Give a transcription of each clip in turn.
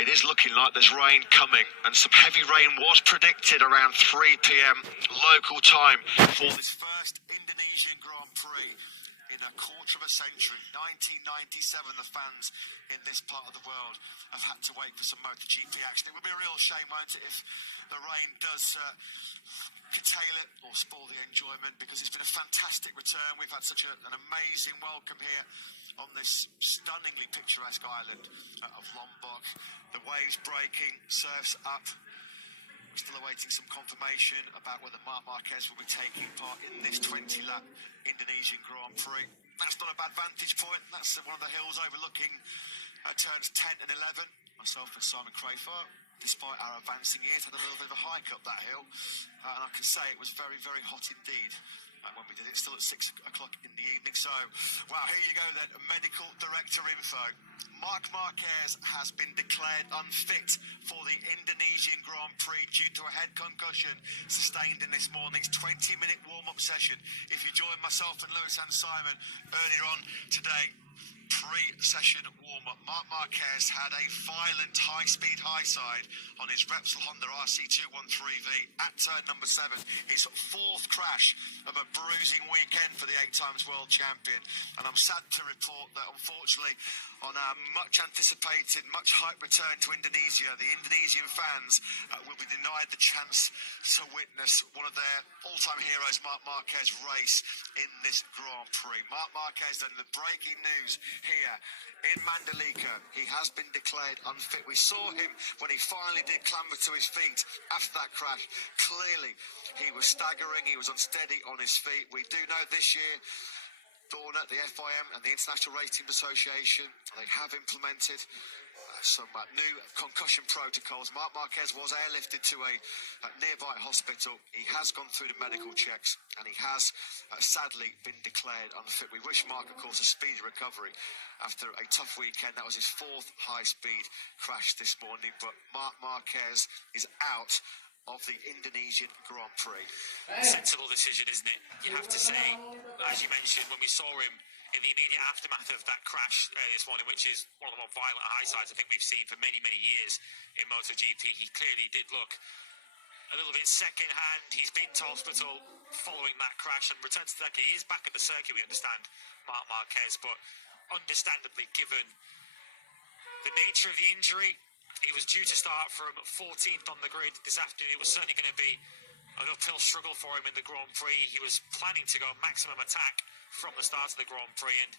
It is looking like there's rain coming, and some heavy rain was predicted around 3 p.m. local time for this first Indonesian Grand Prix in a quarter of a century. 1997, the fans in this part of the world have had to wait for some MotoGP action. It would be a real shame, won't it, if the rain does curtail it or spoil the enjoyment, because it's been a fantastic return. We've had such an amazing welcome here on this stunningly picturesque island of Lombok. The waves breaking, surf's up. We're still awaiting some confirmation about whether Marc Marquez will be taking part in this 20-lap Indonesian Grand Prix. That's not a bad vantage point. That's one of the hills overlooking turns 10 and 11. Myself and Simon Crayford, despite our advancing years, had a little bit of a hike up that hill. And I can say it was very, very hot indeed. When we did it, still at 6 o'clock in the evening. So, wow, here you go then, medical director info. Marc Marquez has been declared unfit for the Indonesian Grand Prix due to a head concussion sustained in this morning's 20-minute warm-up session. If you join myself and Lewis and Simon earlier on today, pre-session warm-up, Marc Marquez had a violent high-speed high side on his Repsol Honda RC213V at turn number 7. His fourth crash of a bruising weekend for the 8-times world champion. And I'm sad to report that, unfortunately, on our much-anticipated, much-hyped return to Indonesia, the Indonesian fans will be denied the chance to witness one of their all-time heroes, Marc Marquez, race in this Grand Prix. Marc Marquez, then, the breaking news here in Mandalika. He has been declared unfit. We saw him when he finally did clamber to his feet after that crash. Clearly, he was staggering, he was unsteady on his feet. We do know this year, Dorna, the FIM and the International Race Team Association, they have implemented some new concussion protocols. Marc Marquez was airlifted to a nearby hospital. He has gone through the medical checks and he has sadly been declared unfit. We wish Marc, of course, a speedy recovery after a tough weekend. That was his fourth high-speed crash this morning, but Marc Marquez is out of the Indonesian Grand Prix. Sensible decision, isn't it? You have to say, as you mentioned, when we saw him in the immediate aftermath of that crash this morning, which is one of the more violent high sides I think we've seen for many, many years in MotoGP, he clearly did look a little bit second-hand. He's been to hospital following that crash and returned to the circuit. He is back at the circuit, we understand, Marc Marquez, but understandably, given the nature of the injury, he was due to start from 14th on the grid this afternoon. It was certainly going to be an uphill struggle for him in the Grand Prix. He was planning to go maximum attack from the start of the Grand Prix, and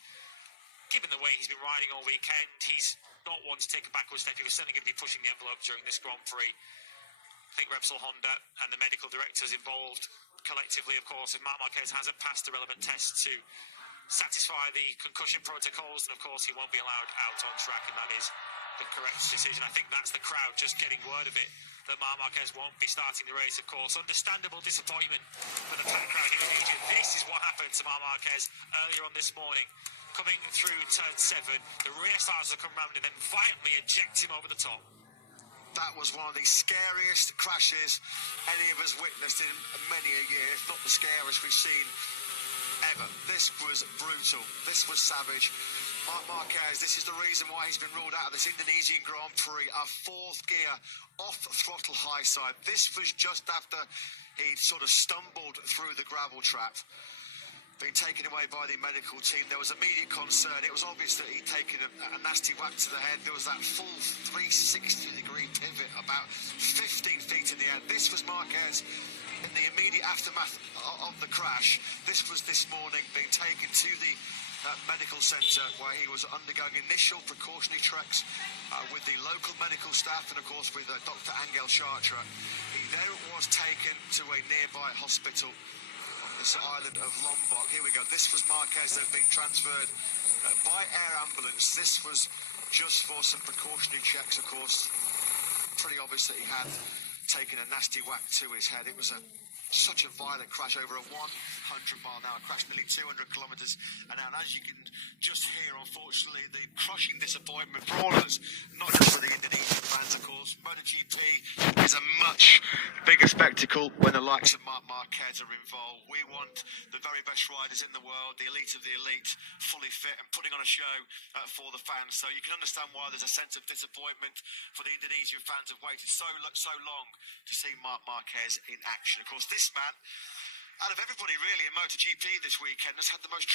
given the way he's been riding all weekend, he's not one to take a backward step. He was certainly going to be pushing the envelope during this Grand Prix. I think Repsol Honda and the medical directors involved collectively, of course, if Marc Marquez hasn't passed the relevant tests to satisfy the concussion protocols, then of course he won't be allowed out on track, and that is the correct decision. I think that's the crowd just getting word of it, that Marc Marquez won't be starting the race, of course. Understandable disappointment for the packed crowd in Indonesia. This is what happened to Marc Marquez earlier on this morning. Coming through turn 7, the rear tires will come round and then violently eject him over the top. That was one of the scariest crashes any of us witnessed in many a year, if not the scariest we've seen ever. This was brutal. This was savage. Marc Marquez, this is the reason why he's been ruled out of this Indonesian Grand Prix. Our fourth gear off throttle high side. This was just after he sort of stumbled through the gravel trap, being taken away by the medical team. There was immediate concern. It was obvious that he'd taken a nasty whack to the head. There was that full 360-degree pivot about 15 feet in the air. This was Marquez in the immediate aftermath of the crash. This was this morning being taken to the medical centre, where he was undergoing initial precautionary checks with the local medical staff and of course with Dr. Angel Chartra. He then was taken to a nearby hospital on this island of Lombok. Here we go. This was Marquez that had been transferred by air ambulance. This was just for some precautionary checks, of course. Pretty obvious that he had taken a nasty whack to his head. It was such a violent crash, over a 100-mile-an-hour crash, nearly 200 kilometres an hour. And as you can just hear, unfortunately, the crushing disappointment for all of us, not just for the Indonesian fans, of course. MotoGP is a much bigger spectacle when the likes of Marc Marquez are involved. We want the very best riders in the world, the elite of the elite, fully fit and putting on a show for the fans. So you can understand why there's a sense of disappointment for the Indonesian fans who've waited so long to see Marc Marquez in action. Of course, this man, out of everybody really in MotoGP this weekend, has had the most